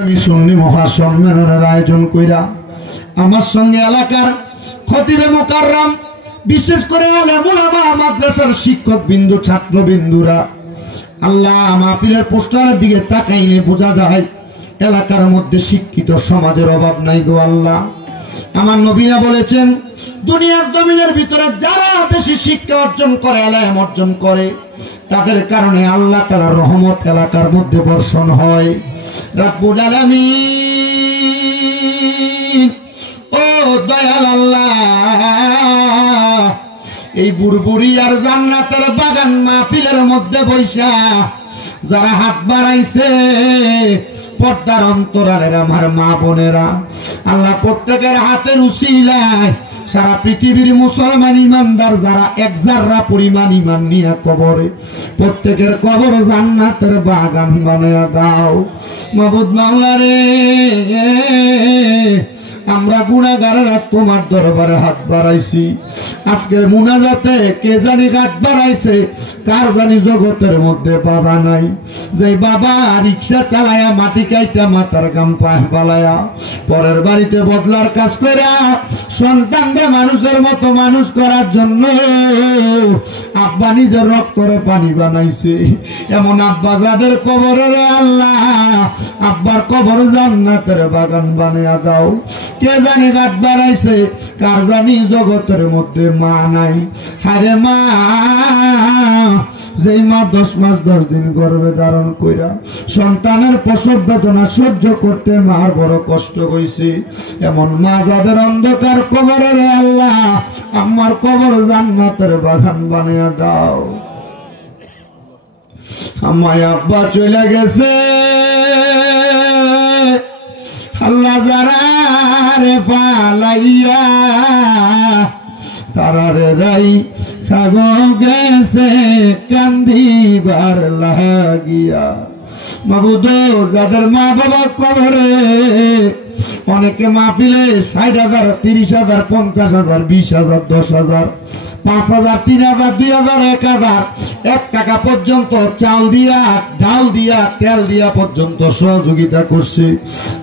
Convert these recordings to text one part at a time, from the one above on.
আমি সুন্নি মহাসম্মেলনের আয়োজন কইরা আমার সঙ্গে এলাকার খতিবে মুকাররম, বিশেষ করে আলেম উলামা, মাদ্রাসার শিক্ষক বিন্দু, ছাত্র বিন্দুরা, আল্লাহ মাহফিলের পোস্টারের দিকে তাকাইলে বোঝা যায় এলাকার মধ্যে শিক্ষিত সমাজের অভাব নাই গো আল্লাহ। আমার নবীরা বলেছেন, দুনিয়ার জমিনের ভিতরে যারা বেশি শিক্ষা অর্জন করে, এলেম অর্জন করে, তাদের কারণে আল্লাহ তাআলার রহমত এলাকার মধ্যে বর্ষণ হয়। রব্বুল আলামিন, ও দয়াল আল্লাহ, এই বুড়বুড়ি আর জান্নাতের বাগান মাহফিলের মধ্যে বৈশা যারা হাত বাড়াইছে, পর্দার অন্তরালের আমার মা বোনেরা, আল্লাহ প্রত্যেকের হাতের উসিলায় সারা পৃথিবীর মুসলমান ইমানদার যারা এক জাররা পরিমাণ ইমান নিয়ে কবরে, প্রত্যেকের কবর জান্নাতের বাগান বানায়া দাও মাবুদ মাওলা রে। আমরা গুনাহগারেরা তোমার দরবারে হাত বাড়াইছি, আজকের মুনাজাতে কে জানি হাত বাড়াইছে, কার জানি জগতের মধ্যে বাবা নাই, যে বাবা রিক্সা চালায়া মাটি কাইটা মাথার গাম পায়ে পালায়া পরের বাড়িতে বদলার কাজ করে সন্তানকে মানুষের মতো মানুষ করার জন্য আব্বা নিজের রক্তরে পানি বানাইছে, এমন আব্বা যাদের কবরের আল্লাহ আব্বার কবর জান্নাতের বাগান বানিয়ে দাও। কে জানি গাছ বাড়াইছে, কার জানি জগতের মধ্যে মা নাই। হারে মা, যেই মা 10 মাস 10 দিন গর্ভে ধারণ কইরা সন্তানের প্রসব বেদনা সহ্য করতে মার বড় কষ্ট হইছে, এমন মা যাদের অন্ধকার কবরের আল্লাহ আমার কবর জান্নাতের বাগান বানিয়ে দাও। আমায় আব্বা চলে গেছে আল্লাহ, যারা রে পালাইয়া তারারে রাই খাগ গেছে কান্দিবার লাগিয়া। মাবুদ, যাদের মা বাবা কবরে, অনেকে মাহফিলে 60,000, 30,000, 50,000, 20,000, 10,000, 5,000, 3,000, 2,000, 1,000, 1 টাকা পর্যন্ত চাল দিয়া, ডাল দিয়া, তেল দিয়া পর্যন্ত সহযোগিতা করছে,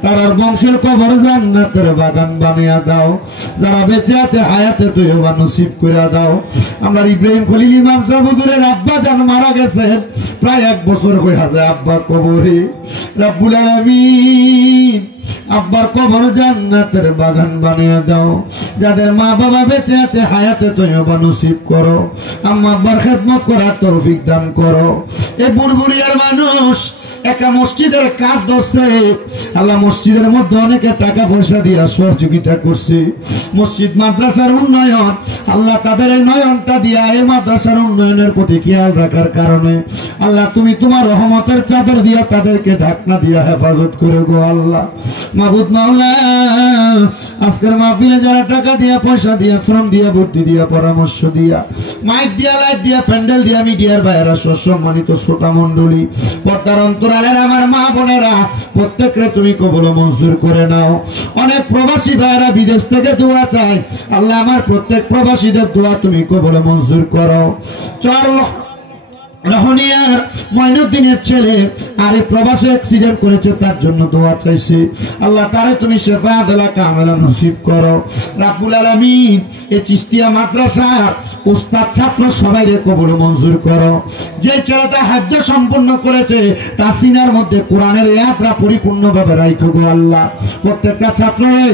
তার বংশের কবর জান্নাতের বাগান বানিয়ে দাও। যারা বেঁচে আছে হায়াতে তৈবা নসিব করে দাও। আমরা ইব্রাহিম খলিল ইমাম সাহেব হুজুরের আব্বা জান মারা গেছেন, প্রায় 1 বছর হয়ে আছে আব্বা কবরে। রব্বুল আলামিন, আব্বার কবর জান্নাতের বাগান বানিয়ে দাও। যাদের মা বাবা বেঁচে আছে হায়াতে তৈবা নসিব করো। আম্মা আব্বার খেদমত করার তৌফিক দান করো। এই বুড়বুড়িয়ার মানুষ একটা মসজিদের কাজ ধরছে, আল্লাহ মসজিদের মধ্যে অনেকে টাকা পয়সা দিয়ে সহযোগিতা করছে, মসজিদ মাদ্রাসার উন্নয়ন, আল্লাহ তাদের এই নয়নটা দিয়া এই মাদ্রাসার উন্নয়নের প্রতি খেয়াল রাখার কারণে আল্লাহ তুমি তোমার রহমতের চাদর দিয়া তাদেরকে ঢাকনা দিয়া হেফাজত করে গো আল্লাহ। মাবুদ মাওলা, আজকের মাহফিলে যারা টাকা দিয়া, পয়সা দিয়া, শ্রম দিয়া, বুদ্ধি দিয়া, পরামর্শ দিয়া, মাইক দিয়া, লাইট দিয়া, প্যান্ডেল দিয়া, মিডিয়ার বাইরা সম্মানিত শ্রোতা মন্ডলী, পর্দার অন্তরালের আমার মা বোনেরা, প্রত্যেকরে তুমি কবুল মঞ্জুর করে নাও। অনেক প্রবাসী ভাইরা বিদেশ থেকে দোয়া চায়, আল্লাহ আমার প্রত্যেক প্রবাসীদের দোয়া তুমি কবুল মঞ্জুর করো। রহনিয়ার মঈনুদ্দিনের ছেলে আরে প্রবাসে অ্যাক্সিডেন্ট করেছে, তার জন্য দোয়া চাইছে, আল্লাহ তারে তুমি শেফাআত কামেলা নসিব করো। রাব্বুল আলামিন, এই চিশতিয়া মাদ্রাসার উস্তাদ ছাত্র সবাইরে কবুল মঞ্জুর করো। যে ছেলেটা হজ্জ সম্পূর্ণ করেছে তার সিনার মধ্যে কোরআনের আয়াতরা পরিপূর্ণভাবে রাখো গো আল্লাহ। প্রত্যেকটা ছাত্ররে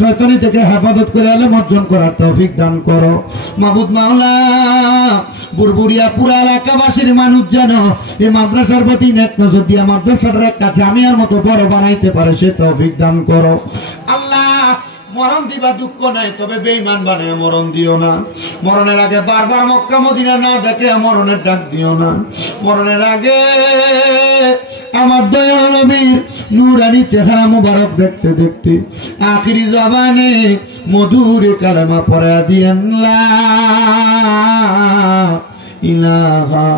শয়তানি থেকে হেফাজত করে ইলম অর্জন করার তৌফিক দান করো। মাবুদ মাওলা, বুড়বুড়িয়া পুরা এলাকাবাসীর মানুষ যেন এই মাদ্রাসার প্রতি নেক নজর দিয়া মাদ্রাসাটার একটা জামিয়ার মতো বড় বানাইতে পারে সে তৌফিক দান করো। আল্লাহ, মরণ দিবা দুঃখ নাই, তবে বেঈমান বানায় মরণ দিও না। মরণের আগে বারবার মক্কা মদিনা না দেখে মরণের ডাক দিও না। মরণের আগে আমার দয়াল নবীর নূরানি চেহারা মুবারক দেখতে দেখতে আখিরি জবানে মধুর কালেমা পড়া দিয়েন, লা ইলাহা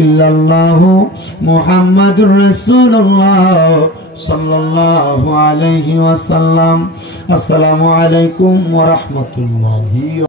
ইল্লাল্লাহু মুহাম্মাদুর রাসূলুল্লাহ সাল্লাল্লাহু আলাইহি ওয়াসাল্লাম। আসসালামু আলাইকুম ওয়া রাহমাতুল্লাহি।